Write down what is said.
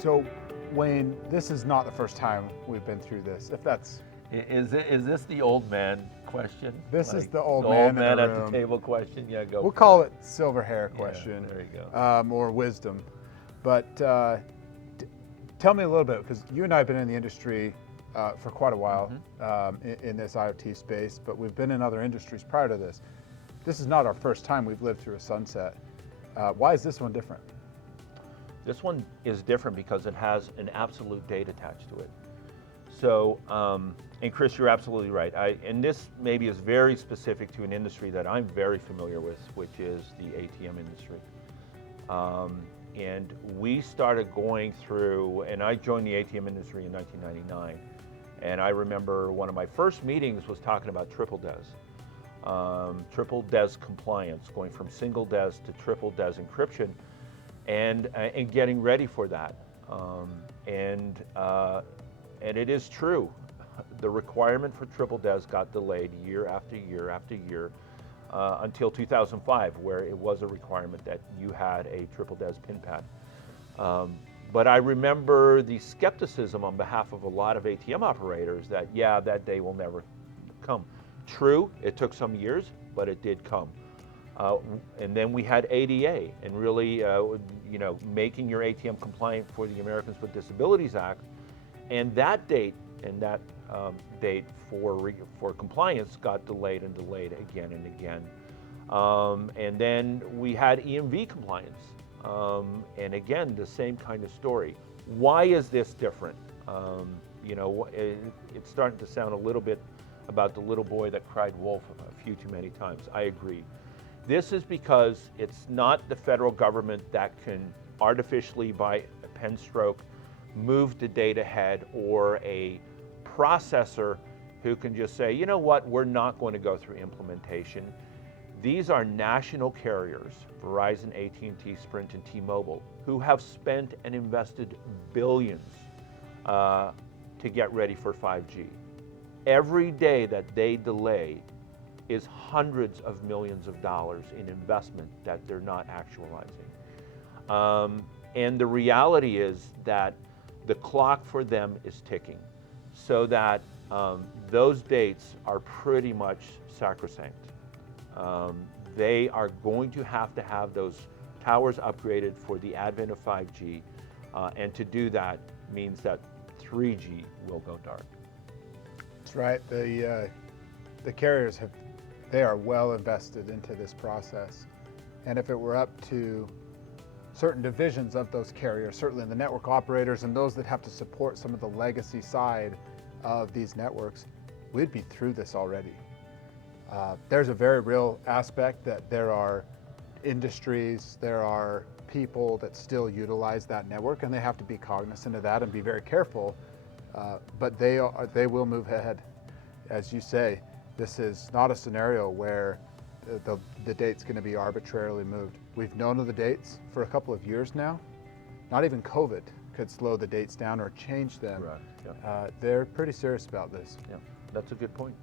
So, Wayne, this is not the first time we've been through this. If that's Is this the old man question? This is the old the man old in man the at room. the table question. Yeah, go. We'll for call it silver hair question, there you go. or wisdom. But tell me a little bit, because you and I have been in the industry for quite a while in this IoT space, but we've been in other industries prior to this. This is not our first time we've lived through a sunset. Why is this one different? This one is different because it has an absolute date attached to it. So, and Chris, you're absolutely right. And this maybe is very specific to an industry that I'm very familiar with, which is the ATM industry. And we started going through, and I joined the ATM industry in 1999. And I remember one of my first meetings was talking about triple DES. Triple DES compliance, going from single DES to triple DES encryption, and getting ready for that. And it is true, the requirement for triple DES got delayed year after year after year until 2005, where it was a requirement that you had a triple DES pin pad. But I remember the skepticism on behalf of a lot of ATM operators that, yeah, that day will never come. True, it took some years, but it did come. And then we had ADA, and really, making your ATM compliant for the Americans with Disabilities Act, and that date date for compliance got delayed and delayed again and again. And then we had EMV compliance, and again, the same kind of story. Why is this different? It's starting to sound a little bit about the little boy that cried wolf a few too many times. I agree. This is because it's not the federal government that can artificially, by a pen stroke, move the date ahead, or a processor who can just say, you know what, we're not going to go through implementation. These are national carriers, Verizon, AT&T, Sprint, and T-Mobile, who have spent and invested billions to get ready for 5G. Every day that they delay is hundreds of millions of dollars in investment that they're not actualizing. And the reality is that the clock for them is ticking, so that those dates are pretty much sacrosanct. They are going to have those towers upgraded for the advent of 5G, and to do that means that 3G will go dark. That's right. The carriers they are well invested into this process. And if it were up to certain divisions of those carriers, certainly the network operators and those that have to support some of the legacy side of these networks, we'd be through this already. There's a very real aspect that there are industries, there are people that still utilize that network, and they have to be cognizant of that and be very careful, but they will move ahead. As you say, this is not a scenario where the date's going to be arbitrarily moved. We've known of the dates for a couple of years now. Not even COVID could slow the dates down or change them. Correct. Yeah. They're pretty serious about this. Yeah, that's a good point.